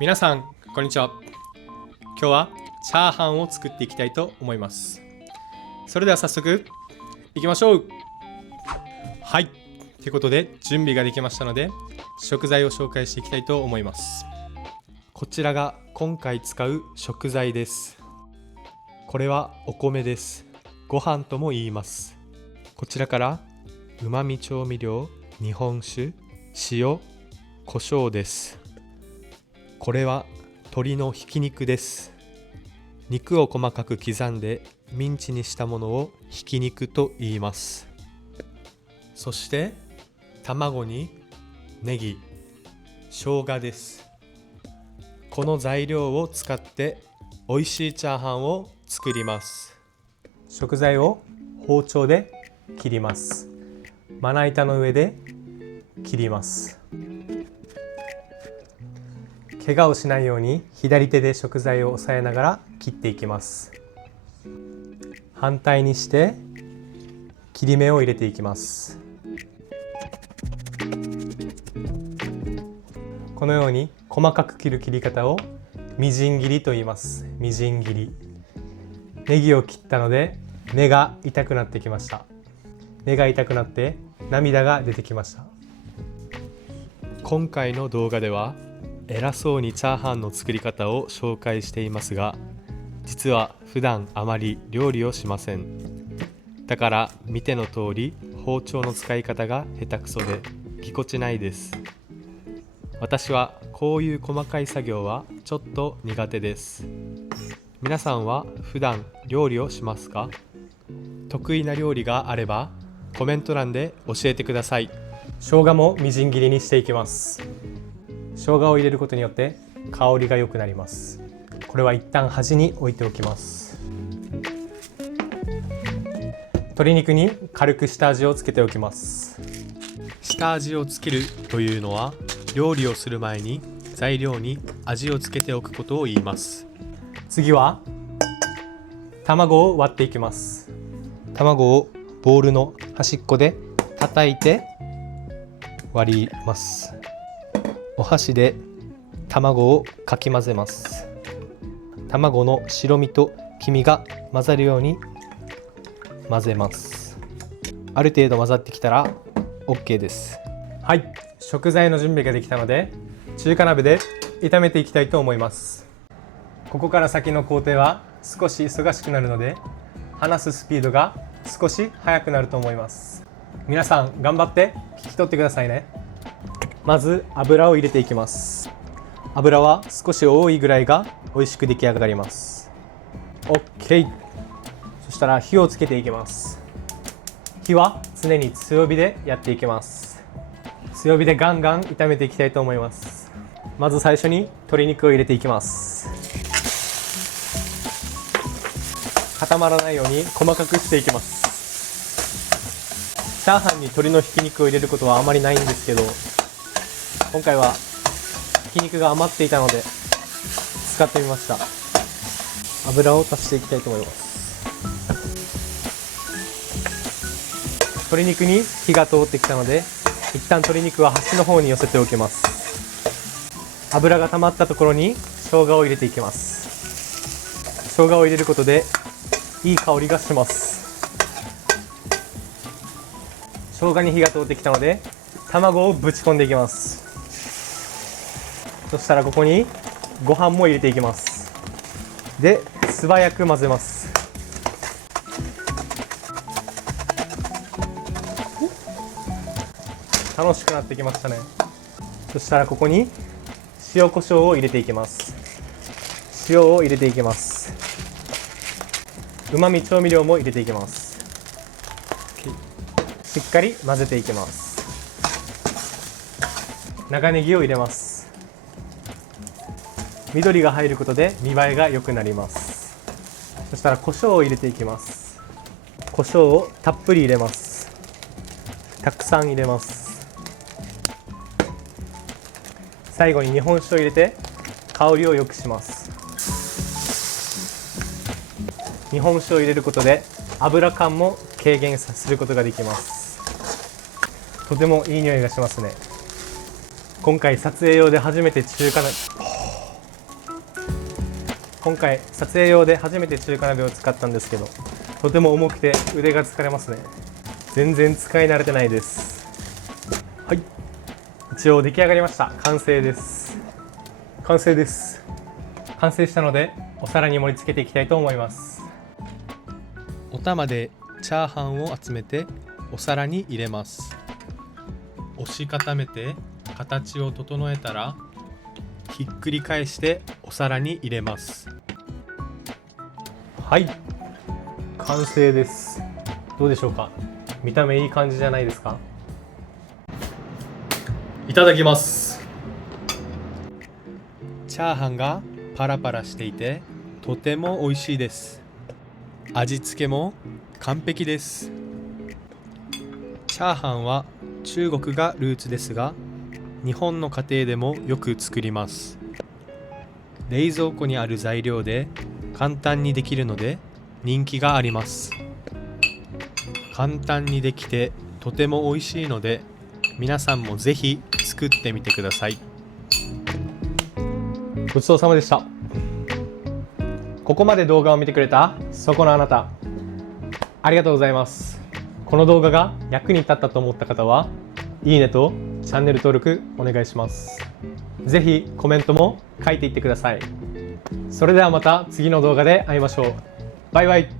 皆さんこんにちは。今日はチャーハンを作っていきたいと思います。それでは早速いきましょう。はい、ということで準備ができましたので食材を紹介していきたいと思います。こちらが今回使う食材です。これはお米です。ご飯とも言います。こちらからうまみ調味料、日本酒、塩、胡椒です。これは鶏のひき肉です。肉を細かく刻んでミンチにしたものをひき肉と言います。そして卵にネギ、生姜です。この材料を使って美味しいチャーハンを作ります。食材を包丁で切ります。まな板の上で切ります。怪我をしないように左手で食材を押さえながら切っていきます。反対にして切り目を入れていきます。このように細かく切る切り方をみじん切りと言います。みじん切り。ネギを切ったので目が痛くなってきました。目が痛くなって涙が出てきました。今回の動画では偉そうにチャーハンの作り方を紹介していますが、実は普段あまり料理をしません。だから見ての通り包丁の使い方が下手くそでぎこちないです。私はこういう細かい作業はちょっと苦手です。皆さんは普段料理をしますか？得意な料理があればコメント欄で教えてください。生姜もみじん切りにしていきます。生姜を入れることによって香りが良くなります。これは一旦端に置いておきます。鶏肉に軽く下味をつけておきます。下味をつけるというのは料理をする前に材料に味をつけておくことを言います。次は卵を割っていきます。卵をボウルの端っこで叩いて割ります。お箸で卵をかき混ぜます。卵の白身と黄身が混ざるように混ぜます。ある程度混ざってきたら OK です。はい、食材の準備ができたので中華鍋で炒めていきたいと思います。ここから先の工程は少し忙しくなるので話すスピードが少し速くなると思います。皆さん頑張って聞き取ってくださいね。まず油を入れていきます。油は少し多いぐらいが美味しく出来上がります。 OK。 そしたら火をつけていきます。火は常に強火でやっていきます。強火でガンガン炒めていきたいと思います。まず最初に鶏肉を入れていきます。固まらないように細かくしていきます。チャーハンに鶏のひき肉を入れることはあまりないんですけど、今回はひき肉が余っていたので使ってみました。油を足していきたいと思います。鶏肉に火が通ってきたので一旦鶏肉は端の方に寄せておきます。油が溜まったところに生姜を入れていきます。生姜を入れることでいい香りがします。生姜に火が通ってきたので卵をぶち込んでいきます。そしたらここにご飯も入れていきます。で素早く混ぜます。楽しくなってきましたね。そしたらここに塩コショウを入れていきます。塩を入れていきます。うまみ調味料も入れていきます。しっかり混ぜていきます。長ネギを入れます。緑が入ることで見栄えが良くなります。そしたら胡椒を入れていきます。胡椒をたっぷり入れます。たくさん入れます。最後に日本酒を入れて香りを良くします。日本酒を入れることで油感も軽減することができます。とてもいい匂いがしますね。今回撮影用で初めて中華鍋今回撮影用で初めて中華鍋を使ったんですけど、とても重くて腕が疲れますね。全然使い慣れてないです。はい、一応出来上がりました。完成です。完成したのでお皿に盛り付けていきたいと思います。お玉でチャーハンを集めてお皿に入れます。押し固めて形を整えたらひっくり返してお皿に入れます。はい、完成です。どうでしょうか。見た目いい感じじゃないですか。いただきます。チャーハンがパラパラしていてとても美味しいです。味付けも完璧です。チャーハンは中国がルーツですが、日本の家庭でもよく作ります。冷蔵庫にある材料で簡単にできるので人気があります。簡単にできてとても美味しいので、皆さんもぜひ作ってみてください。ごちそうさまでした。ここまで動画を見てくれたそこのあなた、ありがとうございます。この動画が役に立ったと思った方は、いいねとチャンネル登録お願いします。ぜひコメントも書いていってください。それではまた次の動画で会いましょう。バイバイ。